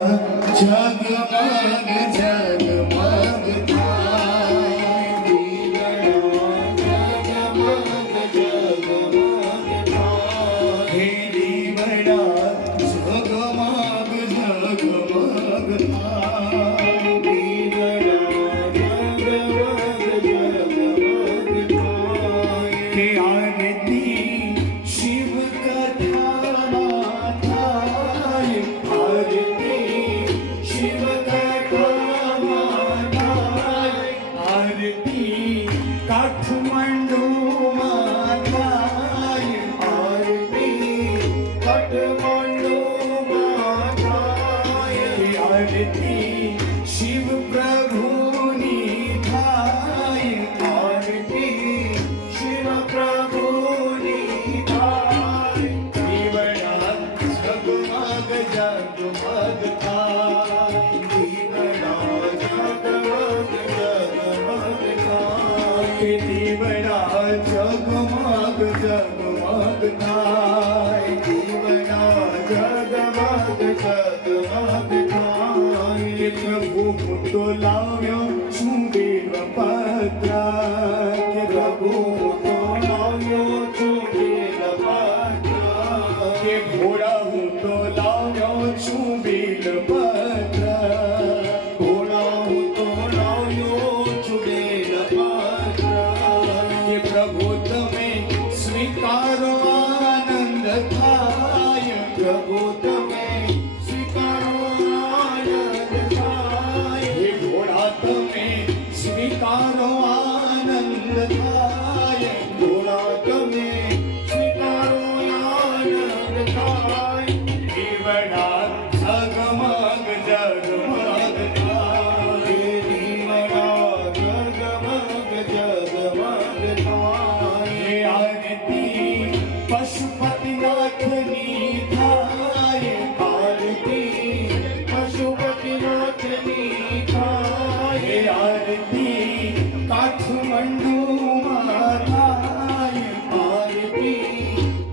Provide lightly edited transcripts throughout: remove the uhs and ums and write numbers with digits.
જગમગ જગમગ થાય હે દીવડા જગમગ જગમગ થાય હે આરતી શિવ કથામાં થાય આરતી શિવ કથામાં થાય આરતી કાઠમંડુમાં થાય આરતી કાઠમંડુમાં થાય આરતી શિવ પ્રભુની થાય આરતી શિવ પ્રભુની થાય દીવડા જગમગ જગમગ થાય દીવડા જગમગ જગમગ થાય દીવડા જગમગ જગમગ થાય દીવડા જગમગ જગમગ થાય પ્રભુ તો લાવ્યો છું બેલપત્ર કે પ્રભુ તો લાવ્યો છું બેલપત્ર કે ઘોડા હું તો લાવ્યો છું બેલપત્ર ઘોડા હું તો લાવ્યો છું બેલપત્ર કે પ્રભુ તમે સ્વીકારો આનંદ થાય પ્રભુ તમે સ્વીકારો આનંદ થાય હે ઘોડા તમે સ્વીકારો આનંદ થાય ઘોડા તમે સ્વીકારો આનંદ થાય દીવડા જગમગ જગમગ થાય દીવડા જગમગ જગમગ થાય આરતી પશુપતિનાથની થાય આરતી પશુપતિનાથની થાય આરતી કાઠમંડુમાં થાય આરતી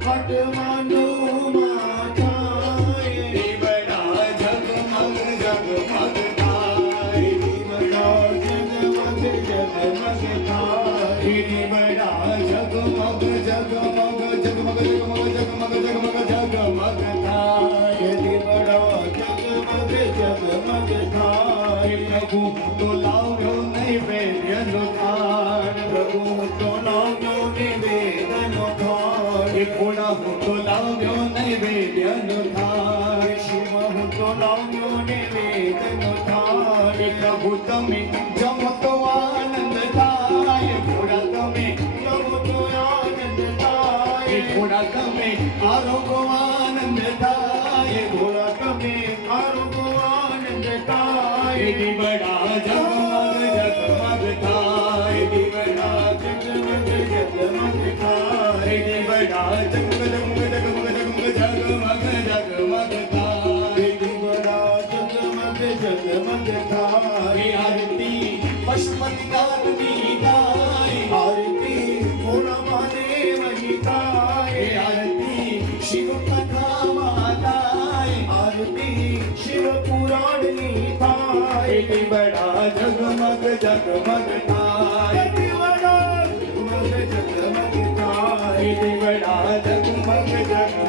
કાઠમંડુમાં થાય દીવડા જગમગ જગમગ થાય દીવડા જગમગ જગમગ થાય દીવડા જગમગ જગમગ જગમગ જગમગ જગમગ જગમગ જગમગ થાય દીવડા જગમગ જગમગ થાય પ્રભુ તો લાવ્યો નૈવેદ્યનો થાળ પ્રભુ તો લાવ્યો નિવેદનો થાળ ઘોડા હું તો લાવ્યો નૈવેદ્યનો થાળ શિવ હું તો લાવ્યો નિવેદનો થાળ પ્રભુ તમે જમો તો આનંદ થાય ઘોડા તમે જમો તો આનંદ થાય ઘોડા તમે આરોગો આનંદ થાય ઘોડા તમે આરોગો આનંદ થાય દીવડા જગમગ જગમગ થાય દીવડા જગમગ જગમગ થાય દીવડા જગમગ જગમગ જગમગ જગમગ જગમગ જગમગ થાય દીવડા જગમગ જગમગ થાય આરતી પશુપતિનાથની થાય આરતી ભોળા મહાદેવની થાય આરતી શિવ કથામાં થાય આરતી શિવ પુરાણની થાય દીવડા જગમગ જગમગ થાય દીવડા જગમગ જગમગ થાય દીવડા જગમગ જગમગ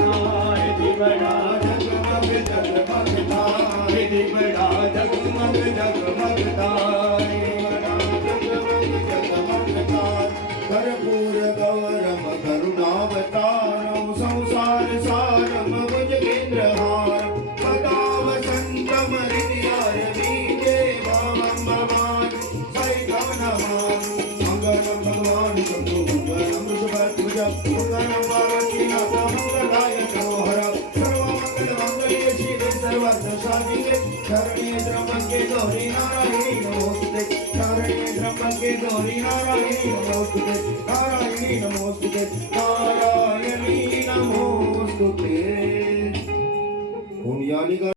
થાય દીવડા જગમગ જગમગ થાય દીવડા જગમગ જગમગ થાય કર્પૂર ગૌરમ કરુણાવતારમ સંસાર સારમ ભુજગેન્દ્રહારમ પદાવસંતમ હૃદયાર બીજે ભાવમ ભવાન સૈતમ નમામ મંગલમ ભગવાન શંભુ મંગલમ ઋષભધ્વજ મંગલમ પાર્વતીનાથ મંગલાય હર સર્વમંગલ મંગલ્ય શિવે સર્વાર્થ સાધિકે શરણ્યે ત્ર્યંબકે ગૌરી નારાયણી નમોસ્તુતે શરણ્યે ત્ર્યંબકે ગૌરી નારાયણી નમોસ્તુતે નારાયણી નમોસ્તુતે